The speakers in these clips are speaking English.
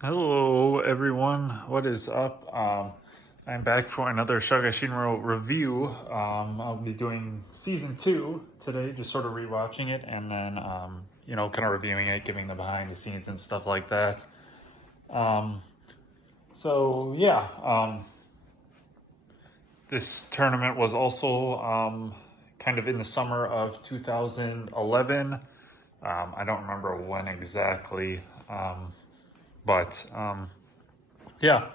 Hello everyone, what is up? I'm back for another Shougai Shinro review. I'll be doing season 2 today, just sort of rewatching it and then, kind of reviewing it, giving the behind the scenes and stuff like that. Um, so yeah, this tournament was also kind of in the summer of 2011. I don't remember when exactly, but yeah.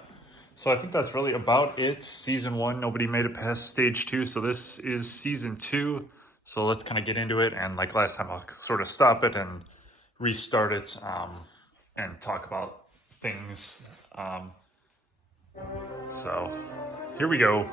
So I think that's really about it. Season 1, nobody made it past stage 2, so this is season 2. So let's kind of get into it, and like last time, I'll sort of stop it and restart it and talk about things. Um, so here we go.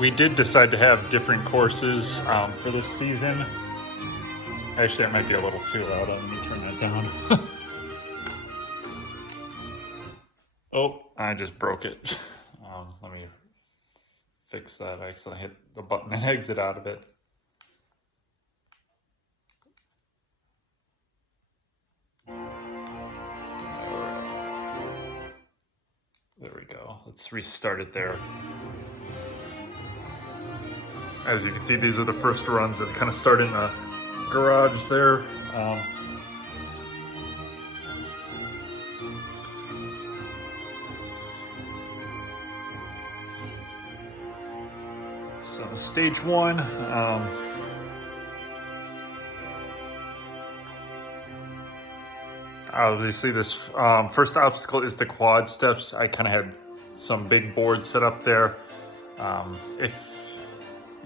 We did decide to have different courses for this season. Actually, that might be a little too loud. Let me turn that down. Oh, I just broke it. Let me fix that. I accidentally hit the button and exit out of it. There we go. Let's restart it there. As you can see, these are the first runs that kind of start in the garage there. So stage 1, obviously this first obstacle is the quad steps. I kind of had some big boards set up there. If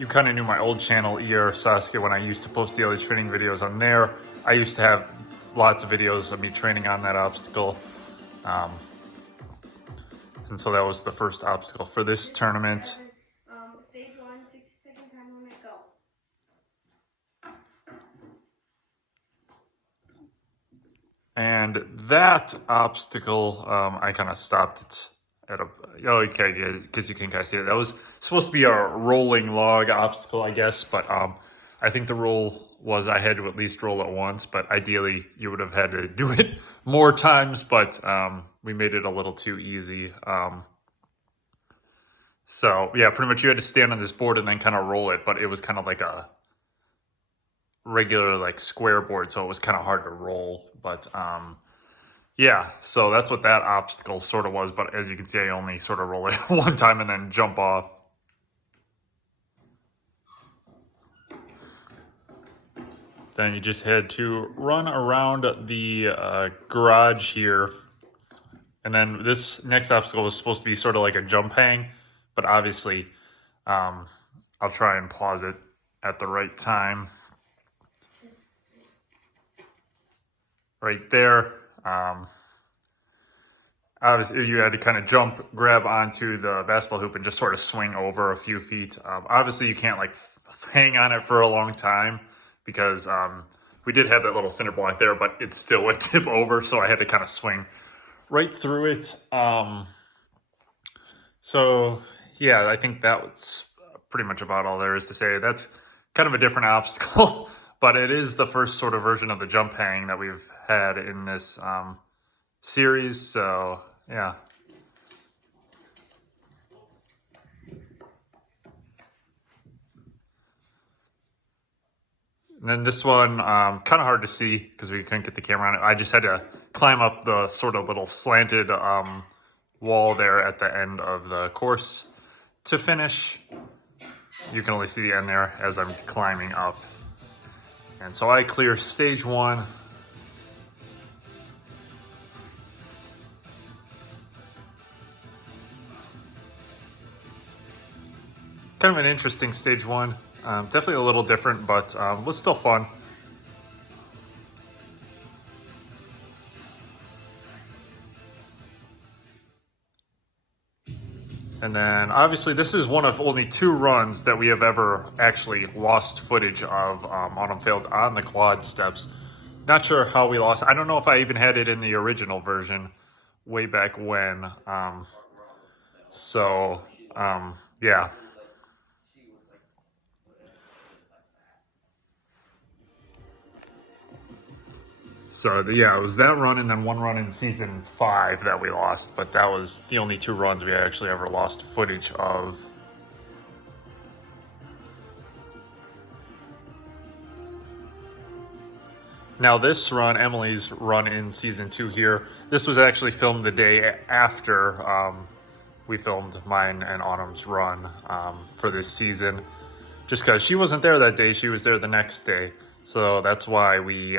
you kind of knew my old channel, Sasuke, when I used to post daily training videos on there, I used to have lots of videos of me training on that obstacle. And so that was the first obstacle for this tournament. Stage 1, 60-second time limit, go. And that obstacle, I kind of stopped it at a, oh, okay, because you can kind of see it. That was supposed to be a rolling log obstacle, I guess, but I think the rule was I had to at least roll it once, but ideally you would have had to do it more times, but we made it a little too easy. So yeah, pretty much you had to stand on this board and then kind of roll it, but it was kind of like a regular like square board, so it was kind of hard to roll, but yeah, so that's what that obstacle sort of was, but as you can see, I only sort of roll it one time and then jump off. Then you just had to run around the garage here. And then this next obstacle was supposed to be sort of like a jump hang, but obviously I'll try and pause it at the right time. Right there. Obviously, you had to kind of jump, grab onto the basketball hoop, and just sort of swing over a few feet. Obviously, you can't like hang on it for a long time because we did have that little cinder block there, but it still would tip over, so I had to kind of swing right through it. So yeah, I think that's pretty much about all there is to say. That's kind of a different obstacle, but it is the first sort of version of the jump hang that we've had in this series, so yeah. And then this one, kind of hard to see because we couldn't get the camera on it. I just had to climb up the sort of little slanted wall there at the end of the course to finish. You can only see the end there as I'm climbing up. And so I clear stage 1. Kind of an interesting stage 1. Definitely a little different, but was still fun. And then obviously this is one of only 2 runs that we have ever actually lost footage of. Autumn failed on the quad steps. Not sure how we lost. I don't know if I even had it in the original version way back when. So yeah. So yeah, it was that run and then one run in season 5 that we lost, but that was the only 2 runs we actually ever lost footage of. Now this run, Emily's run in season 2 here, this was actually filmed the day after we filmed mine and Autumn's run for this season. Just because she wasn't there that day, she was there the next day. So that's why we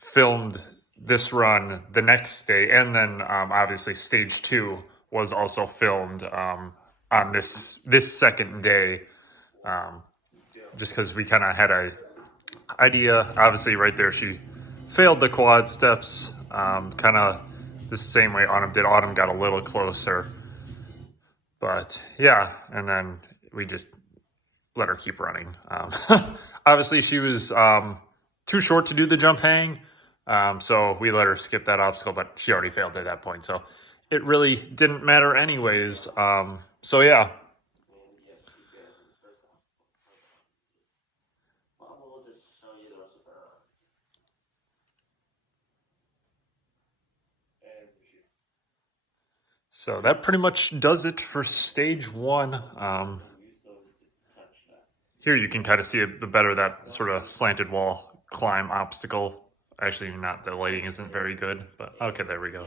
filmed this run the next day. And then obviously stage 2 was also filmed on this second day. Just because we kind of had a idea. Obviously right there she failed the quad steps, kind of the same way Autumn did. Autumn got a little closer, but yeah, and then we just let her keep running. Obviously she was too short to do the jump hang, so we let her skip that obstacle, but she already failed at that point, so it really didn't matter anyways. So yeah. So that pretty much does it for stage 1. Here you can kind of see it the better, that sort of slanted wall climb obstacle. Actually, not, the lighting isn't very good, but okay, there we go.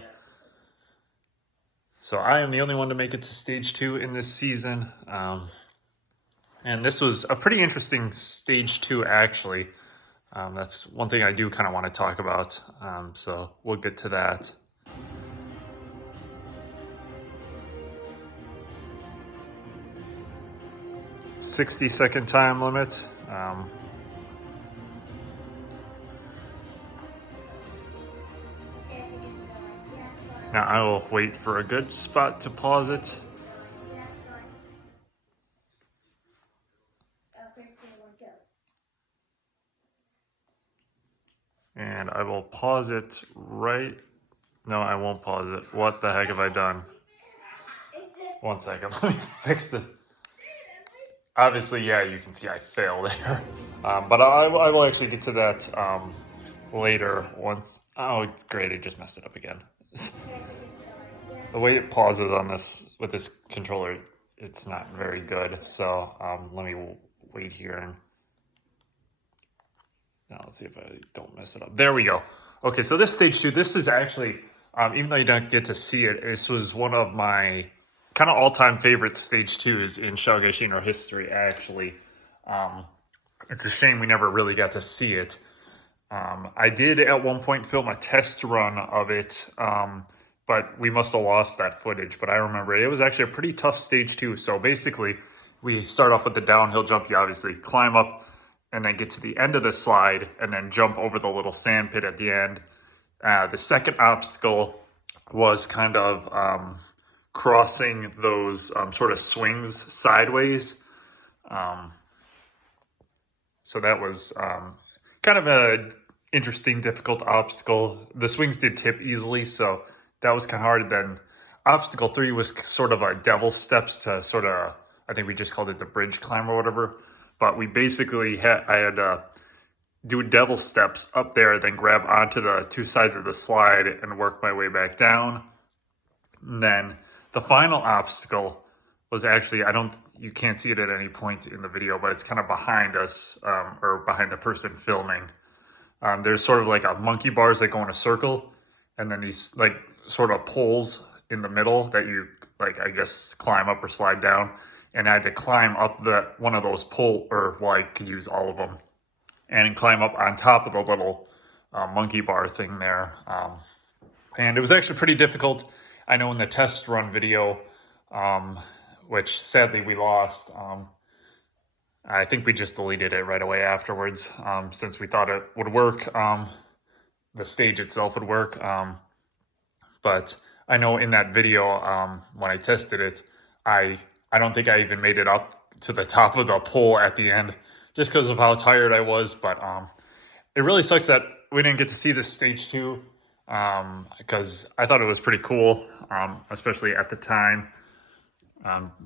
So I am the only one to make it to stage 2 in this season. And this was a pretty interesting stage 2, actually. That's one thing I do kind of want to talk about. So we'll get to that. 60-second time limit. Now I will wait for a good spot to pause it. And I will pause it right. No, I won't pause it. What the heck have I done? 1 second, let me fix this. Obviously, yeah, you can see I failed there. But I will actually get to that later once. Oh, great, I just messed it up again. The way it pauses on this, with this controller, it's not very good. So let me wait here and now let's see if I don't mess it up. There we go. Okay, so this stage 2, this is actually, even though you don't get to see it, this was one of my kind of all-time favorite stage 2s in Shougai Shinro history, actually. It's a shame we never really got to see it. I did at one point film a test run of it, but we must have lost that footage. But I remember it was actually a pretty tough stage 2. So basically, we start off with the downhill jump. You obviously climb up and then get to the end of the slide and then jump over the little sand pit at the end. The second obstacle was kind of crossing those sort of swings sideways. So that was kind of a interesting, difficult obstacle. The swings did tip easily, so that was kind of hard. Then obstacle 3 was sort of a devil steps to sort of, I think we just called it the bridge climb or whatever. But we basically I had to do devil steps up there, then grab onto the 2 sides of the slide and work my way back down. And then the final obstacle was actually, you can't see it at any point in the video, but it's kind of behind us, or behind the person filming. There's sort of like a monkey bars that go in a circle, and then these like sort of poles in the middle that you like, I guess, climb up or slide down. And I had to climb up one of those I could use all of them, and climb up on top of the little monkey bar thing there. And it was actually pretty difficult. I know in the test run video, which sadly we lost, I think we just deleted it right away afterwards, since we thought it would work. The stage itself would work. But I know in that video, when I tested it, I don't think I even made it up to the top of the pole at the end, just because of how tired I was. But it really sucks that we didn't get to see this stage 2, because I thought it was pretty cool, especially at the time.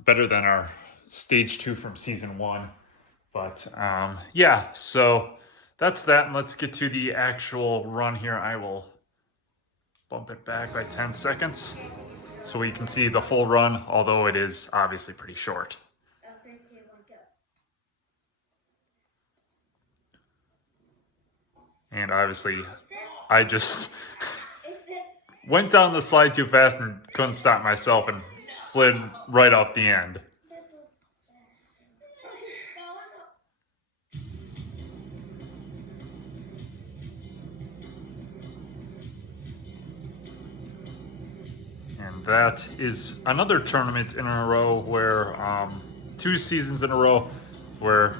Better than our stage 2 from season 1. But yeah, so that's that. And let's get to the actual run here. I will bump it back by 10 seconds so we can see the full run, although it is obviously pretty short. And obviously, I just went down the slide too fast and couldn't stop myself and slid right off the end. And that is another tournament in a row where 2 seasons in a row where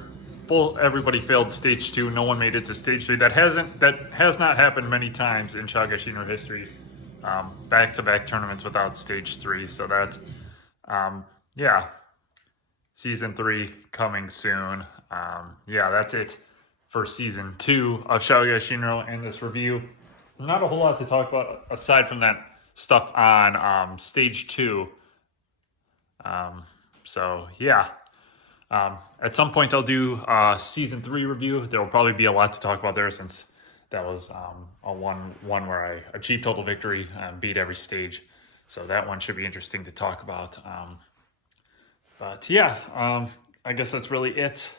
everybody failed stage 2. No one made it to stage 3. That has not happened many times in Shougai Shinro history. Back-to-back tournaments without stage 3. So that, yeah, season 3 coming soon. Yeah, that's it for season 2 of Shougai Shinro and this review. Not a whole lot to talk about aside from that stuff on stage 2. So yeah, at some point I'll do a season 3 review. There will probably be a lot to talk about there, since that was a one where I achieved total victory and beat every stage. So that one should be interesting to talk about. But yeah, I guess that's really it.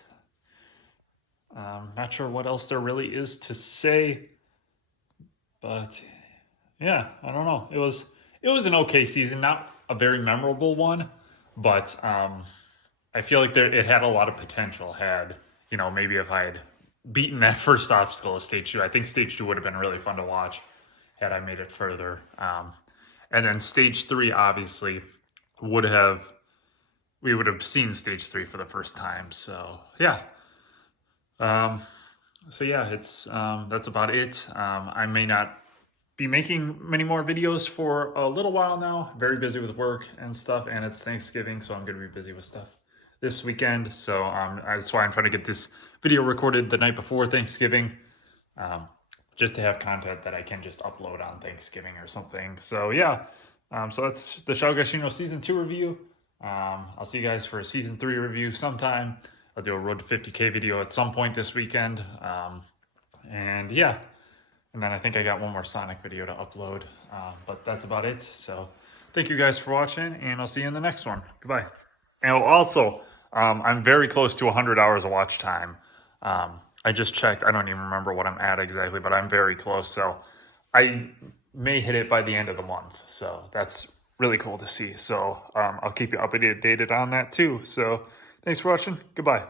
Not sure what else there really is to say, but yeah, I don't know. It was an okay season, not a very memorable one, but I feel like it had a lot of potential. Maybe if I had beaten that first obstacle of stage 2, I think stage 2 would have been really fun to watch had I made it further. And then stage 3, obviously, we would have seen stage 3 for the first time. So yeah. So yeah, that's about it. I may not be making many more videos for a little while now. Very busy with work and stuff, and it's Thanksgiving, so I'm going to be busy with stuff this weekend. So that's why I'm trying to get this video recorded the night before Thanksgiving, just to have content that I can just upload on Thanksgiving or something. So yeah, so that's the Shougai Shinro Season 2 review. I'll see you guys for a Season 3 review sometime. I'll do a Road to 50K video at some point this weekend. And yeah. And then I think I got one more Sonic video to upload, but that's about it. So thank you guys for watching, and I'll see you in the next one. Goodbye. And also, I'm very close to 100 hours of watch time. I just checked. I don't even remember what I'm at exactly, but I'm very close. So I may hit it by the end of the month. So that's really cool to see. So I'll keep you updated on that too. So thanks for watching. Goodbye.